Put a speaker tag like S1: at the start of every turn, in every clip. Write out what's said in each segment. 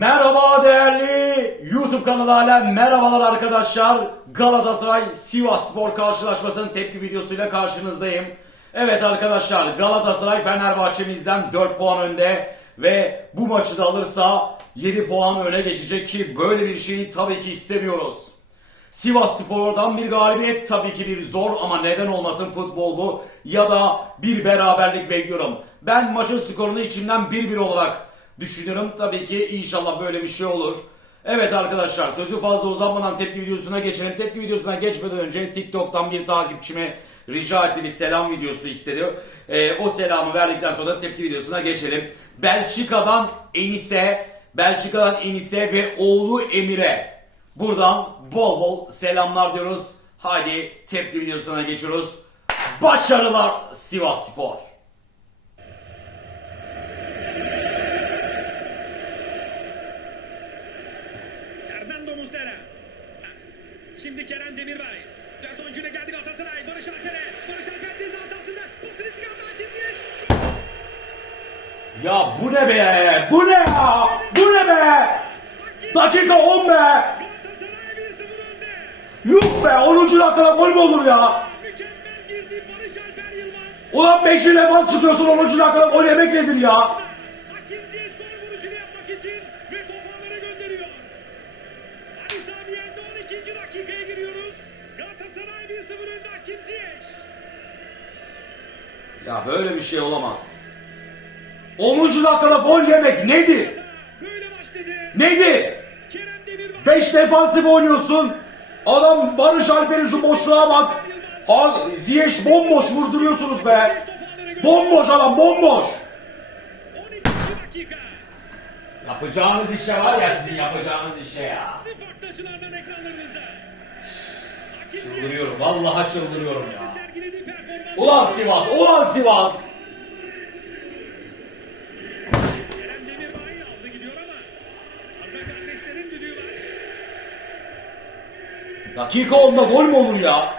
S1: Merhaba değerli YouTube kanalı. Merhabalar arkadaşlar. Galatasaray Sivas Spor karşılaşmasının tepki videosuyla karşınızdayım. Evet arkadaşlar Galatasaray Fenerbahçe'mizden 4 puan önde ve bu maçı da alırsa 7 puan öne geçecek ki böyle bir şeyi tabii ki istemiyoruz. Sivas Spor'dan bir galibiyet tabii ki bir zor ama neden olmasın futbol bu ya da bir beraberlik bekliyorum. Ben maçın skorunu içimden 1-1 olarak düşünüyorum. Tabii ki inşallah böyle bir şey olur. Evet arkadaşlar sözü fazla uzatmadan tepki videosuna geçelim. Tepki videosuna geçmeden önce TikTok'tan bir takipçime rica etti bir selam videosu istedi. Ee, o selamı verdikten sonra tepki videosuna geçelim. Belçika'dan Enis'e, Belçika'dan Enis'e ve oğlu Emir'e buradan bol bol selamlar diyoruz. Haydi tepki videosuna geçiyoruz. Başarılar Sivas Spor.
S2: Fernando Muslera. Şimdi Kerem Demirbay. Dört oyuncuyla geldi Galatasaray. Barış Alper'e. Barış Alper ceza sahasında. Pasını çıkardı. Hakikiyeş.
S1: Ya bu ne be? Bu ne ya? Bu ne be? Dakika 10 be.
S2: Galatasaray 1-0 önde.
S1: Yuh be 10. dakikada gol mü olur ya? Ulan 5 ile maç çıkıyorsun 10. dakikada gol yemek nedir ya?
S2: Hakim Ziyech gol vuruşunu yapmak için ve topu havaya gönderiyor. Ali Sami Yen'de 12. dakikaya giriyoruz. Galatasaray 1-0 önde Hakim Ziyech.
S1: Ya böyle bir şey olamaz. 10. dakikada gol yemek?
S2: Kerem Demirbay.
S1: 5 defansif oynuyorsun. Adam Barış Alper'in şu boşluğa bak. Ziyech bomboş vurduruyorsunuz be. Bomboş adam bomboş.
S2: 12. dakika.
S1: Yapacağınız işe var ya sizin yapacağınız işe ya. Çıldırıyorum vallahi çıldırıyorum ya. Ulan Sivas, ulan Sivas. Dakika 10'da gol mü olur ya?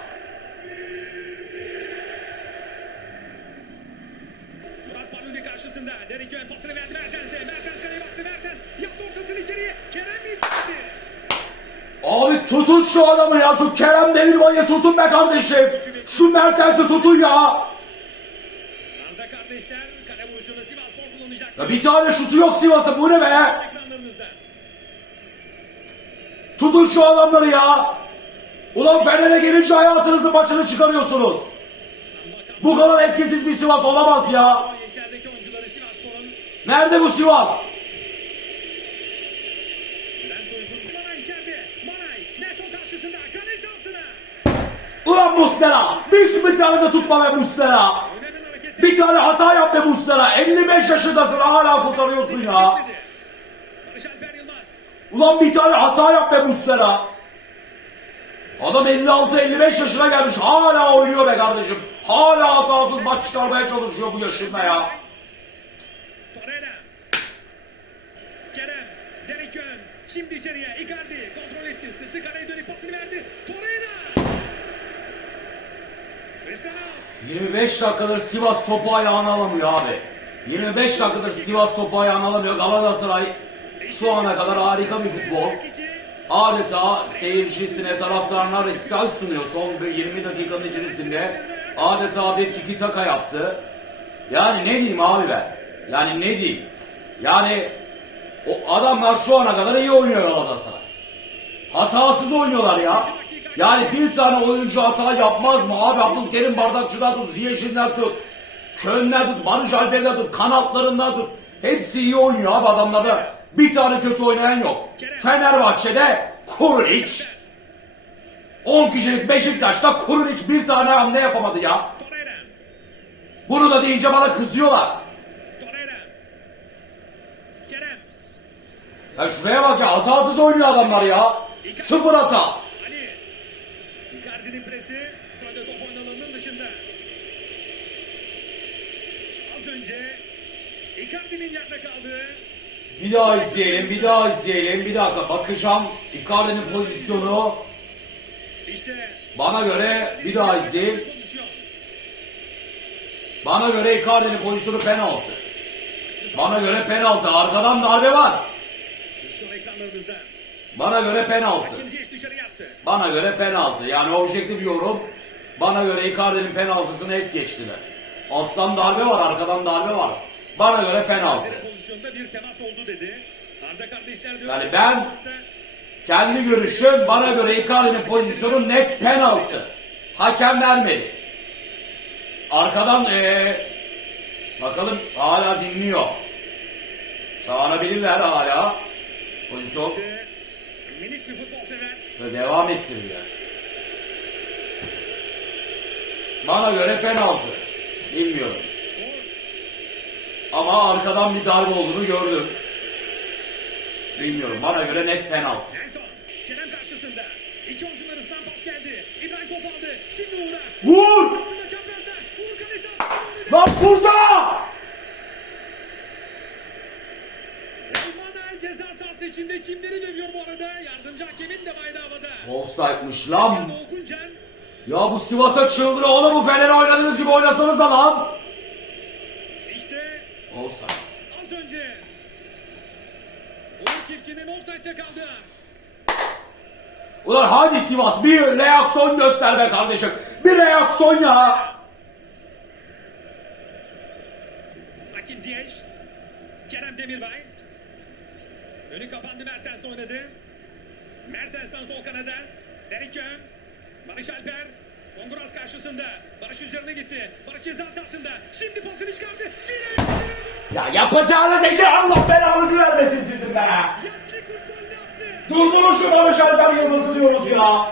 S2: Murat Paluli karşısında. Derek Yön pasını verdi Mertens'e. Mertens kaleye baktı. Mertens yaptı ortasını içeriye. Kerem yükseldi.
S1: Abi tutun şu adamı ya. Şu Kerem Demirbay'ı tutun be kardeşim. Şu Mertens'i tutun ya.
S2: Arda kardeşler kale vuruşunu kullanacak.
S1: Ya bir tane şutu yok Sivas'ın. Bu ne be?
S2: Ekranlarınızda.
S1: Tutun şu adamları ya. Ulan Fener'e gelince hayatınızın maçını çıkarıyorsunuz. Bu kadar etkisiz bir Sivas olamaz ya. Nerede bu Sivas? Ulan Muslera. Bir, bir tane de tutma be
S2: hareket.
S1: Bir tane hata yap be Muslera. 55 yaşındasın hala kurtarıyorsun ya. Ulan bir tane hata yap be Muslera. Adam 56-55 yaşına gelmiş hala oynuyor be kardeşim. Hala hatasız maç çıkarmaya çalışıyor bu yaşında ya.
S2: Kerem. Derek Yön. Şimdi içeriye. Icardi. Kontrol etti. Sırtı kaleye dönüp pasını verdi. Torreira. Cristiano.
S1: 25 dakikadır Sivas topu ayağına alamıyor abi. 25 dakikadır Sivas topu ayağına alamıyor. Galatasaray şu ana kadar harika bir futbol. Adeta seyircisine, taraftarına resital sunuyor son bir 20 dakikanın içerisinde. Adeta bir tiki taka yaptı. Yani ne diyeyim abi ben? Yani ne diyeyim? Yani o adamlar şu ana kadar iyi oynuyor Galatasaray. Hatasız oynuyorlar ya. Yani bir tane oyuncu hata yapmaz mı abi? Abdülkerim Bardakçı'dan tut, Ziyech'inden tut. Köln'den tut, Barış Alper'den tut, kanatlarından tut. Hepsi iyi oynuyor abi adamlarda. Bir tane kötü oynayan yok. Fenerbahçe'de Kurunic. 10 kişilik Beşiktaş'ta Kurunic bir tane hamle yapamadı ya. Bunu da deyince bana kızıyorlar. Ya şuraya bak ya hatasız oynuyor adamlar ya. Sıfır hata.
S2: Ali. Icardi'nin presi. Burada top oynananın dışında. Az önce Icardi'nin yerde kaldığı
S1: Bir daha izleyelim, bir daha izleyelim. Bir dakika bakacağım. Icardi'nin pozisyonu
S2: işte
S1: bana göre bir daha
S2: pozisyon.
S1: Bana göre Icardi'nin pozisyonu penaltı. Bana göre penaltı. Arkadan darbe var. Bana göre penaltı. Bana göre penaltı. Yani objektif yorum. Bana göre Icardi'nin penaltısını es geçtiler. Alttan darbe var, arkadan darbe var. Bana göre penaltı.
S2: Bir pozisyonda bir temas oldu dedi. Arda kardeşler diyor.
S1: Yani ben- Kendi görüşüm bana göre Icardi'nin pozisyonu net penaltı. Hakem vermedi. Arkadan eee bakalım hala dinliyor. Çağırabilirler hala. Pozisyon
S2: minik bir futbol sever.
S1: ve devam ettirirler. Bana göre penaltı. Bilmiyorum. Ama arkadan bir darbe olduğunu gördüm. Bilmiyorum. Bana göre net penaltı.
S2: Kerem karşısında. İki oyuncunun arasından pas geldi. İbrahim top aldı. Şimdi Uğur'a.
S1: Vur! Lan vursana!
S2: Ceza sahası içinde çimleri dövüyor bu arada. Yardımcı hakemin de bayrağı havada.
S1: Offside'mış lan. Ya bu Sivas'a çıldırıyor oğlum bu Fener'e oynadığınız gibi oynasanız da lan. Offside.
S2: az önce Uğur çiftçinin offside'de kaldı.
S1: Ulan hadi Sivas bir reaksiyon göster be kardeşim. Bir reaksiyon ya.
S2: Hakim Ziyech. Kerem Demirbay. Önü kapandı Mertens'le oynadı. Mertens'ten sol kanada. Derikön. Barış Alper. Honduras karşısında. Barış üzerine gitti. Barış ceza sahasında. Şimdi pasını çıkardı.
S1: Ya yapacağınız işi Allah belanızı vermesin sizin be. Durdurun şu Barış Alper Yılmaz'ı diyoruz ya.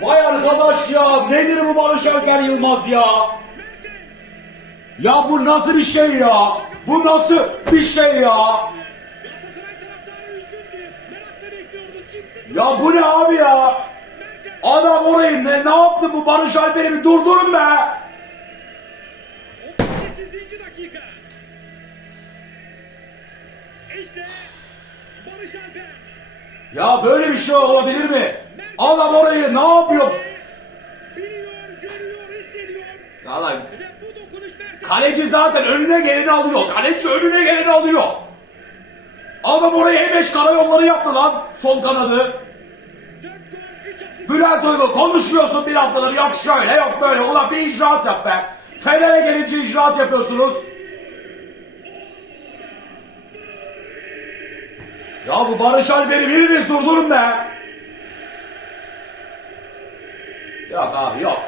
S1: Vay arkadaş ya nedir bu Barış Alper Yılmaz ya? Ya bu nasıl bir şey ya? Bu nasıl bir şey ya? Ya bu ne abi ya? Adam orayı ne, ne yaptı bu Barış Alper'i bir durdurun be. Ya böyle bir şey olabilir mi? Adam orayı ne yapıyor?
S2: Mertens.
S1: kaleci zaten önüne geleni alıyor. Kaleci önüne geleni alıyor. Adam oraya E5 karayolları yaptı lan. Sol kanadı.
S2: 4 gol, 3 asist.
S1: Bülent Uygur konuşuyorsun bir haftadır yok şöyle yok böyle. Ulan bir icraat yap be. Fener'e gelince icraat yapıyorsunuz. Ya bu Barış Alper'i biriniz durdurun be. Yok abi yok.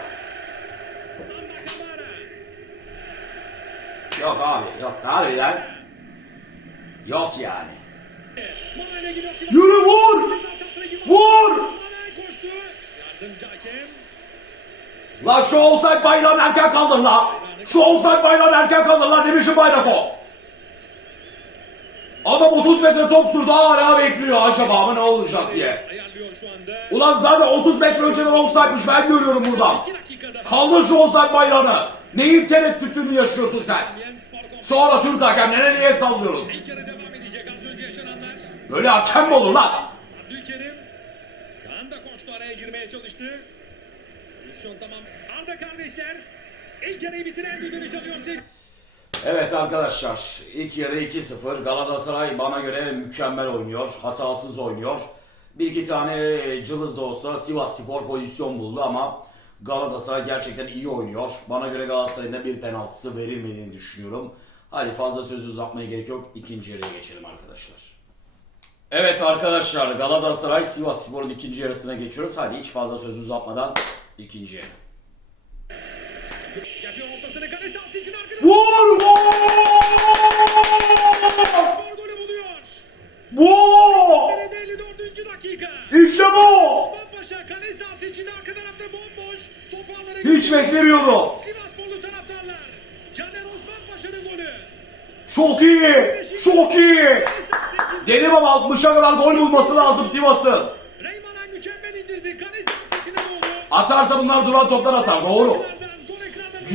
S1: Yok abi yok harbiden. Yok yani. Yürü vur! Vur! La şu offside bayrağını erken kaldır la. Şu offside bayrağını erken kaldır la. Ne bayrak o? Adam 30 metre top sürdü hala bekliyor acaba mı ne olacak diye. Ulan zaten 30 metre önceden offside'miş ben görüyorum buradan.
S2: 2 dakikada.
S1: Kaldır şu offside bayrağını. Neyin tereddütünü yaşıyorsun sen? Sonra Türk hakemlere niye sallıyoruz?
S2: Bir.
S1: Böyle hakem mi olur lan?
S2: Abdülkerim. Kaan da koştu araya girmeye çalıştı. Pozisyon tamam. Arda kardeşler. İlk yarıyı bitiren düdüğünü çalıyor sevgili.
S1: Evet arkadaşlar ilk yarı 2-0 Galatasaray bana göre mükemmel oynuyor hatasız oynuyor. Bir iki tane cılız da olsa Sivas Spor pozisyon buldu ama Galatasaray gerçekten iyi oynuyor. Bana göre Galatasaray'ın da bir penaltısı verilmediğini düşünüyorum. Hadi fazla söz uzatmaya gerek yok. İkinci yarıya geçelim arkadaşlar. Evet arkadaşlar Galatasaray Sivas Spor'un ikinci yarısına geçiyoruz. Hadi hiç fazla söz uzatmadan ikinci yarı
S2: Yapıyor ortasını kale sahası için arkada.
S1: Vur vur
S2: Skor golü buluyor.
S1: Vur
S2: Senede 54. dakika.
S1: İşte bu
S2: Osman kale sahası içinde arka tarafta bomboş. Topu
S1: Hiç beklemiyordum.
S2: Sivassporlu taraftarlar. Caner Osman Paşa'nın golü.
S1: Çok iyi. Çok iyi. Dedim ama 60'a kadar gol bulması lazım Sivas'ın.
S2: Reymanay mükemmel indirdi. Kale sahası içine doğru.
S1: Atarsa bunlar duran toplar atar. Doğru.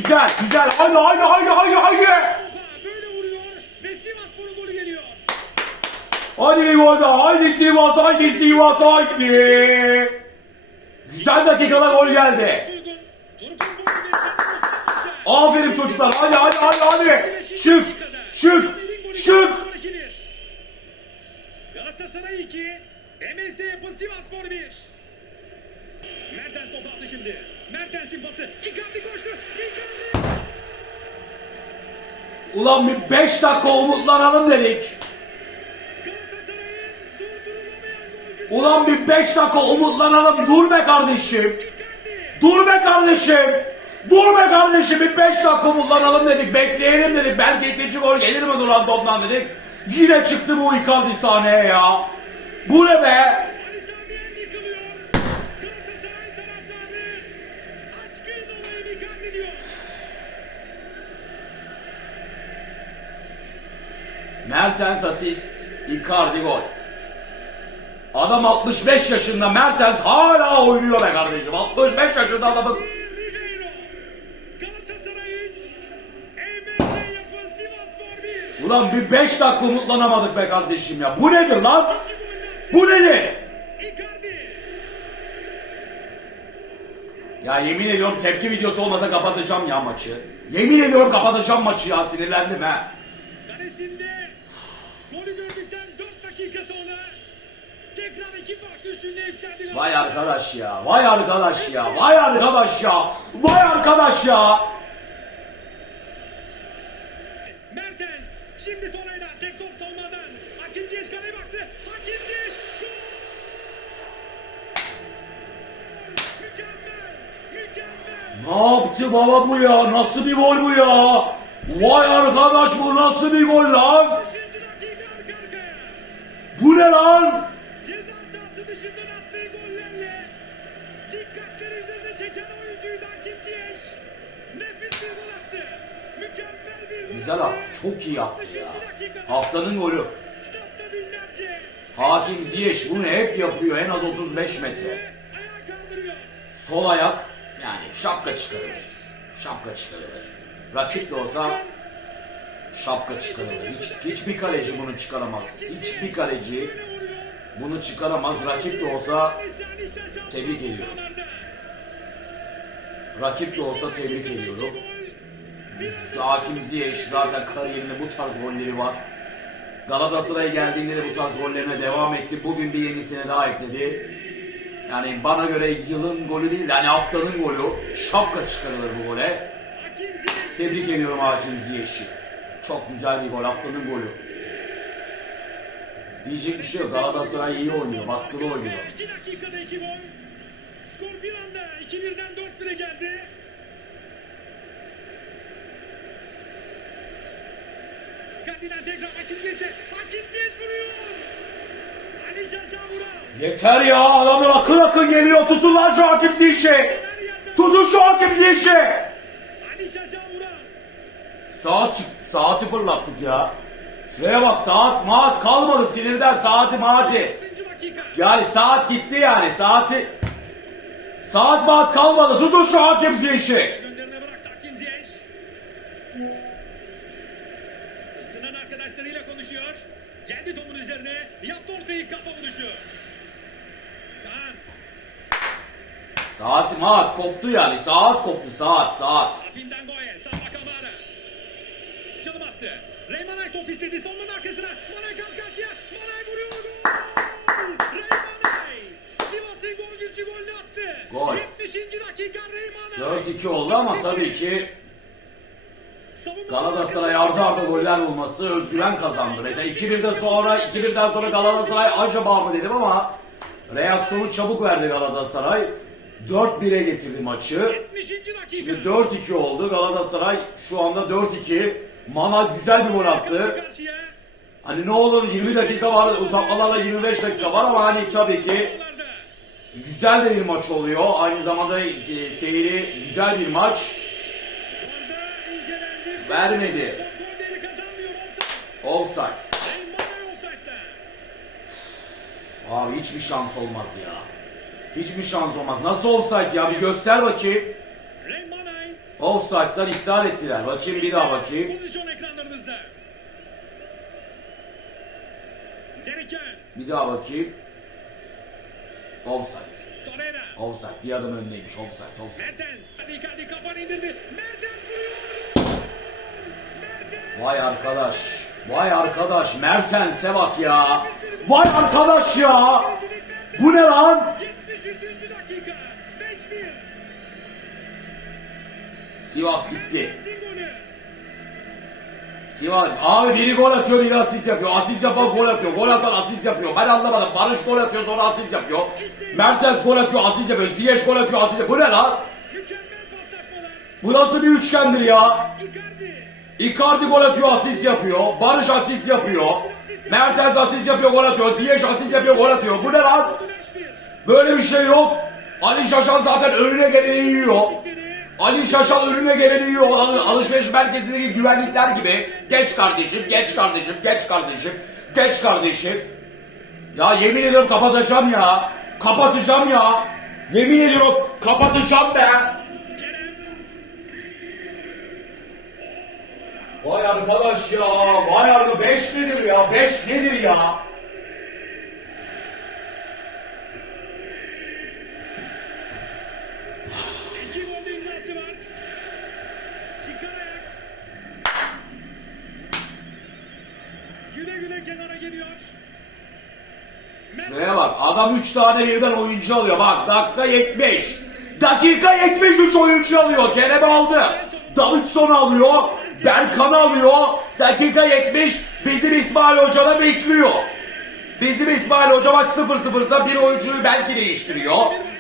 S1: Güzel güzel. Haydi haydi haydi haydi haydi. Hadi daha. Haydi Sivas haydi Sivas haydi. Güzel dakikada gol geldi. Aferin çocuklar. Hadi hadi hadi hadi. Çık. Çık. Çık.
S2: Galatasaray 2, MSD Sivasspor 1. Mertens topu aldı şimdi. Mertens'in pası. Icardi koştu. Icardi!
S1: Ulan bir 5 dakika umutlanalım dedik. Ulan bir 5 dakika umutlanalım. Dur be kardeşim. Dur be kardeşim. Dur be kardeşim. Bir 5 dakika umutlanalım dedik. Bekleyelim dedik. Belki ikinci gol gelir mi duran toptan dedik. Yine çıktı bu Icardi sahneye ya. Bu ne be? Mertens asist, Icardi gol. Adam 65 yaşında Mertens hala oynuyor be kardeşim. 65 yaşında adamın
S2: Ribeiro. Galatasaray 3. EMS Yapı Sivasspor 1.
S1: Ulan bir 5 dakika umutlanamadık be kardeşim ya. Bu nedir lan? Bu nedir? Ya yemin ediyorum tepki videosu olmasa kapatacağım ya maçı. Yemin ediyorum kapatacağım maçı ya sinirlendim ha.
S2: Kalesinde golü gördükten 4 dakika sonra tekrar iki farklı üstünde yükseldi.
S1: Vay arkadaş ya. Vay arkadaş ya. Vay arkadaş ya. Vay arkadaş ya.
S2: Mertens şimdi Torreira tek top savunmadan. Hakim Ziyech kaleye baktı. Hakim Ziyech gol! Mükemmel! Mükemmel!
S1: Ne yaptı baba bu ya? Nasıl bir gol bu ya? Vay arkadaş bu nasıl bir gol lan?
S2: 5. dakika arka arkaya.
S1: Bu ne lan?
S2: Sahası dışından attığı gollerle dikkatleri üzerine çeken oyuncuydu Hakim Ziyech. Nefis bir gol attı. Mükemmel bir gol
S1: Güzel
S2: attı.
S1: Çok iyi attı
S2: 60.
S1: ya. Haftanın golü. Hakim Ziyech bunu hep yapıyor en az 35 metre. Sol ayak yani şapka çıkarılır. Şapka çıkarılır. Rakip de olsa şapka çıkarılır. Hiç, hiçbir kaleci bunu çıkaramaz. Hiçbir kaleci. Bunu çıkaramaz. Rakip de olsa tebrik ediyorum. Rakip de olsa tebrik ediyorum. Hakim Ziyech zaten kariyerinde bu tarz golleri var. Galatasaray'a geldiğinde de bu tarz gollerine devam etti. Bugün bir yenisini daha ekledi. Yani bana göre yılın golü değil, yani haftanın golü. Şapka çıkarılır bu gole. Tebrik ediyorum Hakim Ziyech'i. Çok güzel bir gol, haftanın golü. Diyecek bir şey yok. Galatasaray iyi oynuyor, baskılı oynuyor.
S2: 2 dakikada 2 gol. Skor bir anda 2-1'den 4-1'e geldi. Kardinal tekrar. Hakim Ziyech vuruyor. Ali Şaşa vuran.
S1: Yeter ya, adamlar akın akın geliyor. Tutun lan şu Hakim
S2: yerden
S1: Tutun şu Hakim.
S2: Ali Şaşa vuran.
S1: Saat saati fırlattık ya. Şuraya bak saat maat kalmadı sinirden saati maati.
S2: 6. dakika.
S1: Yani saat gitti yani saati. Saat maat kalmadı tutun şu Hakim
S2: Ziyech. Isınan arkadaşlarıyla konuşuyor. Geldi topun üzerine. Yaptı ortayı kafa vuruşu. Kaan.
S1: Saat maat koptu yani saat koptu saat saat.
S2: Apinden Goye. Reymanay top istedi. Savunmanın arkasına. Manay karşı karşıya. Manay vuruyor. Gol. Reymanay. Sivas'ın golcüsü golünü attı.
S1: Gol.
S2: 70. dakika Reymanay.
S1: 4-2 oldu ama tabii ki Galatasaray ardı arda goller bulması özgüven kazandı. Mesela 2-1'den sonra 2-1'den sonra Galatasaray acaba mı dedim ama reaksiyonu çabuk verdi Galatasaray. 4-1'e getirdi maçı.
S2: 70. dakika.
S1: Şimdi 4-2 oldu. Galatasaray şu anda 4-2. Mana güzel bir gol attı. Hani ne olur 20 dakika var, uzatmalarla 25 dakika var ama hani tabii ki güzel de bir maç oluyor. Aynı zamanda e, seyri güzel bir maç. Vermedi.
S2: Offside.
S1: Abi hiçbir şans olmaz ya. Hiçbir şans olmaz. Nasıl offside ya? Bir göster bakayım. Offside'dan iptal ettiler. Bakayım bir daha bakayım. Bir daha bakayım. Offside. Offside. Bir adım öndeymiş. Offside. Offside.
S2: Mertens. Hadi Icardi kafanı indirdi. Mertens vuruyor. Mertens.
S1: Vay arkadaş. Vay arkadaş. Mertens'e bak ya. Vay arkadaş ya. Bu ne lan? Sivas gitti. Sivas abi biri gol atıyor biri asist yapıyor. Asist yapan gol atıyor. Gol atan asist yapıyor. Ben anlamadım. Barış gol atıyor sonra asist yapıyor. Mertens gol atıyor asist yapıyor. Ziyech gol atıyor asist yapıyor. Bu ne lan? Bu nasıl bir üçgendir ya?
S2: Icardi.
S1: Gol atıyor asist yapıyor. Barış asist yapıyor. Mertens asist yapıyor gol atıyor. Ziyech asist yapıyor gol atıyor. Bu ne lan?
S2: Golü 5-1.
S1: Böyle bir şey yok. Ali Şaşan zaten önüne geleni yiyor. Ali Şaşal önüne geleni yiyor. Al- Alışveriş merkezindeki güvenlikler gibi. Geç kardeşim, geç kardeşim, geç kardeşim, geç kardeşim. Ya yemin ediyorum kapatacağım ya. Kapatacağım ya. Yemin ediyorum kapatacağım be. Vay arkadaş ya. Vay arkadaş. Beş nedir ya? Beş nedir ya?
S2: Güle kenara geliyor.
S1: Şuraya bak. Adam 3 tane birden oyuncu alıyor. Bak dakika 70. Dakika 73 oyuncu alıyor. Kerem aldı. Davidson alıyor. Berkan alıyor. Dakika 70. Bizim İsmail Hoca da bekliyor. Bizim İsmail Hoca maç 0-0'sa bir oyuncuyu belki değiştiriyor.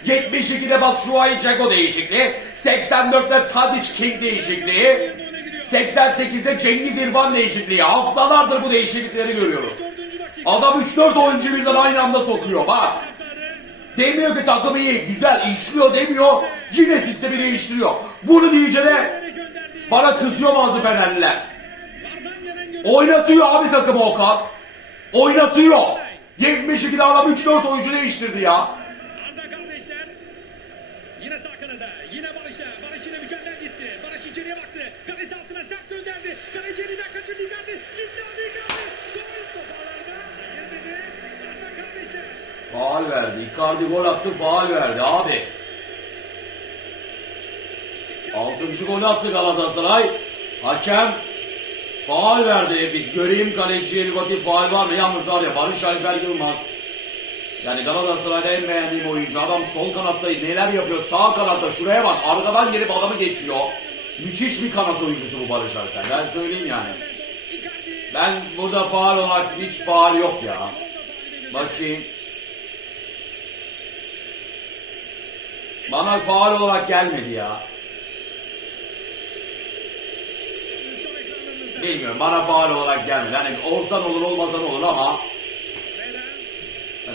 S1: 72'de Batshuayi Ceko değişikliği. 84'te Tadic King değişikliği. 88'de Cengiz İrfan değişikliği. Haftalardır bu değişiklikleri görüyoruz. Adam 3-4 oyuncu birden aynı anda sokuyor bak. Demiyor ki takım iyi, güzel, işliyor demiyor. Yine sistemi değiştiriyor. Bunu
S2: gönderdi.
S1: bana kızıyor bazı Fenerliler. Oynatıyor abi takımı Okan. Oynatıyor. 72'de adam 3-4 oyuncu değiştirdi ya.
S2: Yine sağ kanada. Yine Barış'a. Barış yine mükemmel gitti. Barış içeriye baktı. Kale sahasına sert gönderdi. Kaleci elinden kaçırdı Icardi. Gitti Arda Icardi. Gol toparlarda. Dedi. Arda kardeşler.
S1: Faal verdi. Icardi gol attı, faal verdi abi. 6. golü attı Galatasaray. Hakem faal verdi. Bir göreyim kaleciye bir bakayım faal var mı? Yalnız var ya Barış Alper Yılmaz. Yani Galatasaray'da en beğendiğim oyuncu. Adam sol kanatta neler yapıyor? Sağ kanatta şuraya bak. Arkadan gelip adamı geçiyor. Müthiş bir kanat oyuncusu bu Barış Alper. Ben söyleyeyim yani. Ben burada faal olarak hiç faal yok ya. Bakayım. Bana faal olarak gelmedi ya. Bilmiyorum bana faal olarak gelmedi. Hani olsan olur olmasan olur ama.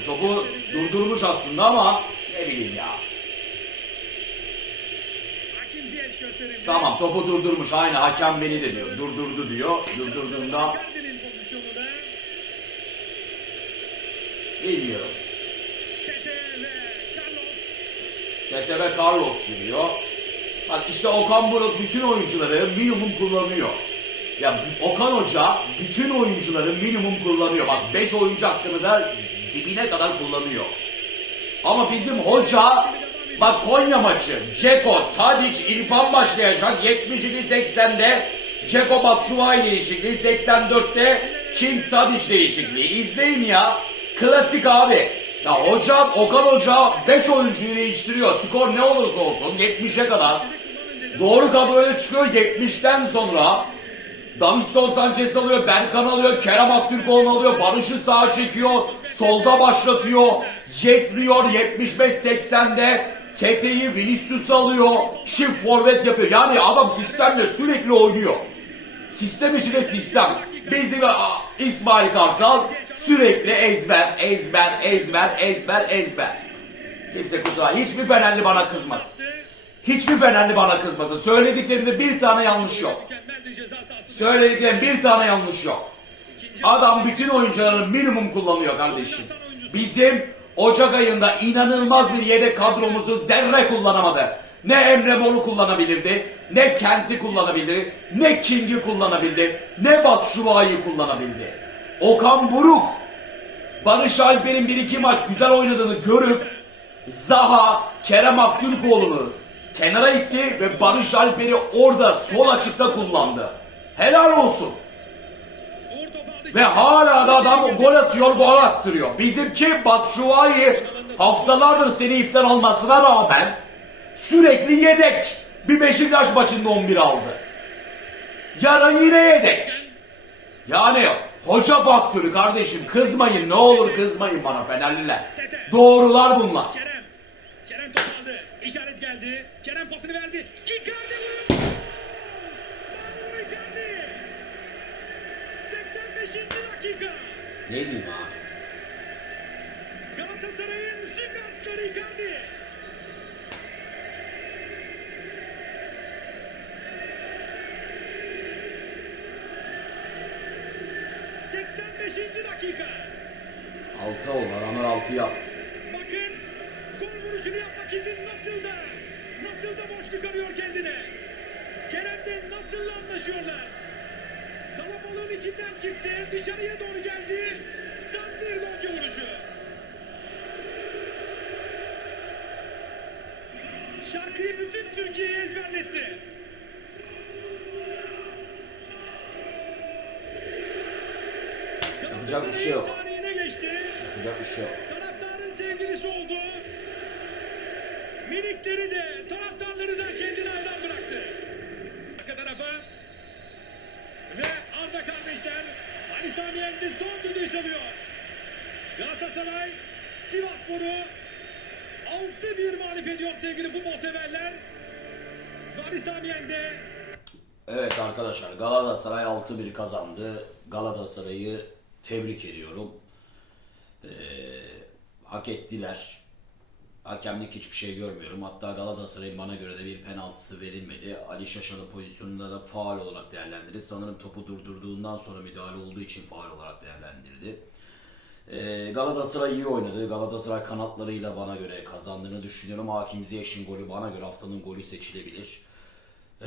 S1: Yani topu durdurmuş aslında ama ne bileyim ya. Tamam topu durdurmuş aynı hakem beni de diyor. Durdurdu diyor. Durdurduğunda bilmiyorum.
S2: Tete Carlos
S1: giriyor. Bak işte Okan Buruk bütün oyuncuları minimum kullanıyor. Ya Okan Hoca bütün oyuncuları minimum kullanıyor. Bak 5 oyuncu hakkını da dibine kadar kullanıyor. Ama bizim hoca bak Konya maçı Ceko, Tadic, İrfan başlayacak 72-80'de Ceko Batshuayi değişikliği 84'te King Tadic değişikliği. İzleyin ya. Klasik abi. Ya hocam Okan Hoca 5 oyuncuyu değiştiriyor. Skor ne olursa olsun 70'e kadar. Doğru kadroyla çıkıyor 70'ten sonra. Davinson Sanchez alıyor, Berkan alıyor, Kerem Aktürkoğlu alıyor, Barış'ı sağa çekiyor, solda başlatıyor, yetmiyor 75-80'de Tete'yi Vinicius alıyor, çift forvet yapıyor. Yani adam sistemle sürekli oynuyor. Sistem içinde sistem. Bizim İsmail Kartal sürekli ezber, ezber, ezber, ezber, ezber. Kimse kusura, hiçbir Fenerli bana kızmaz. Hiçbir Fenerli bana kızmasın. Söylediklerimde bir tane yanlış yok. Söylediklerim bir tane yanlış yok. Adam bütün oyuncularını minimum kullanıyor kardeşim. Bizim Ocak ayında inanılmaz bir yedek kadromuzu zerre kullanamadı. Ne Emre Mor'u kullanabilirdi, ne Kent'i kullanabildi, ne King'i kullanabildi, ne Batshuayi'yi kullanabildi. Okan Buruk, Barış Alper'in bir iki maç güzel oynadığını görüp Zaha, Kerem Aktürkoğlu'nu kenara itti ve Barış Alper'i orada sol açıkta kullandı. Helal olsun. Ve hala da adam gol atıyor, gol attırıyor. Bizimki Batshuayi haftalardır seni iptal olmasına rağmen sürekli yedek. Bir Beşiktaş maçında 11 aldı. Yarın yine yedek. Yani hoca faktörü kardeşim kızmayın ne olur kızmayın bana Fenerliler. Doğrular bunlar.
S2: Kerem. Kerem top aldı. İşaret geldi. Kerem pasını verdi. Icardi vuruyor. Mauro Icardi. 85. dakika.
S1: Ne diyeyim abi?
S2: Galatasaray'ın süperstarı Icardi. ...85. dakika.
S1: 6 oldu adamlar 6'yı attı.
S2: Gol vuruşunu yapmak için nasıl da nasıl da boşluk arıyor kendine. Kerem'de nasıl anlaşıyorlar. Kalabalığın içinden çıktı. Dışarıya doğru geldi. Tam bir golcü vuruşu. Şarkıyı bütün Türkiye'ye ezberletti.
S1: Yapacak bir şey yok. Yapacak bir şey yok.
S2: Minikleri de, taraftarları da kendine hayran bıraktı. Arka tarafa. Ve Arda kardeşler Ali Sami Yengi son düdüğü çalıyor. Galatasaray Sivasspor'u 6-1 mağlup ediyor sevgili futbol severler. Ve Ali Sami Yengi
S1: Evet arkadaşlar Galatasaray 6-1 kazandı. Galatasaray'ı tebrik ediyorum. Ee, hak ettiler. Hakemlik hiçbir şey görmüyorum. Hatta Galatasaray'ın bana göre de bir penaltısı verilmedi. Ali Şaşalı pozisyonunda da faal olarak değerlendirdi. Sanırım topu durdurduğundan sonra müdahale olduğu için faal olarak değerlendirdi. Ee, Galatasaray iyi oynadı. Galatasaray kanatlarıyla bana göre kazandığını düşünüyorum. Hakim Ziyech'in golü bana göre haftanın golü seçilebilir.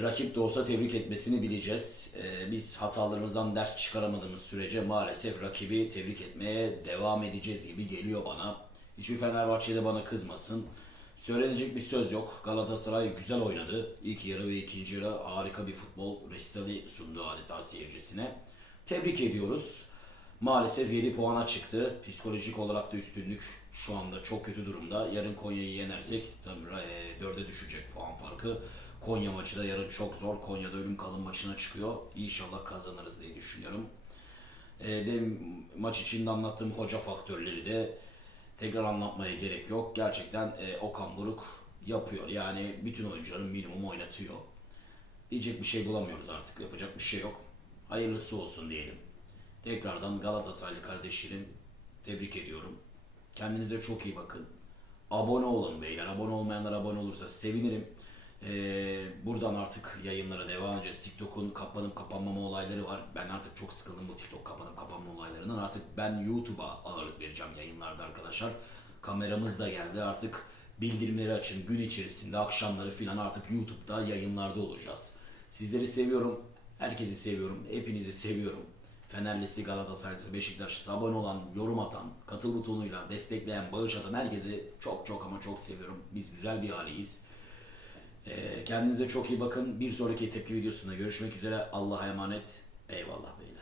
S1: Rakip de olsa tebrik etmesini bileceğiz. Ee, biz hatalarımızdan ders çıkaramadığımız sürece maalesef rakibi tebrik etmeye devam edeceğiz gibi geliyor bana. Hiçbir Fenerbahçe'de bana kızmasın. Söylenecek bir söz yok. Galatasaray güzel oynadı. İlk yarı ve ikinci yarı harika bir futbol restali sundu adeta seyircisine. Tebrik ediyoruz. Maalesef 7 puana çıktı. Psikolojik olarak da üstünlük şu anda çok kötü durumda. Yarın Konya'yı yenersek tabii e, 4'e düşecek puan farkı. Konya maçı da yarın çok zor. Konya'da ölüm kalım maçına çıkıyor. İnşallah kazanırız diye düşünüyorum. E, de, maç içinde anlattığım hoca faktörleri de tekrar anlatmaya gerek yok. Gerçekten e, Okan Buruk yapıyor. Yani bütün oyuncuların minimum oynatıyor. Diyecek bir şey bulamıyoruz artık. Yapacak bir şey yok. Hayırlısı olsun diyelim. Tekrardan Galatasaraylı kardeşlerim tebrik ediyorum. Kendinize çok iyi bakın. Abone olun beyler. Abone olmayanlar abone olursa sevinirim. Ee, buradan artık yayınlara devam edeceğiz. TikTok'un kapanıp kapanmama olayları var. Ben artık çok sıkıldım bu TikTok kapanıp kapanma olaylarından. Artık ben YouTube'a ağırlık vereceğim yayınlarda arkadaşlar. Kameramız da geldi. Artık bildirimleri açın. Gün içerisinde akşamları filan artık YouTube'da yayınlarda olacağız. Sizleri seviyorum. Herkesi seviyorum. Hepinizi seviyorum. Fenerlisi, Galatasaraylısı, Beşiktaşlısı, abone olan, yorum atan, katıl butonuyla destekleyen, bağış atan herkesi çok çok ama çok seviyorum. Biz güzel bir aileyiz. Ee, kendinize çok iyi bakın. Bir sonraki tepki videosunda görüşmek üzere. Allah'a emanet. Eyvallah beyler.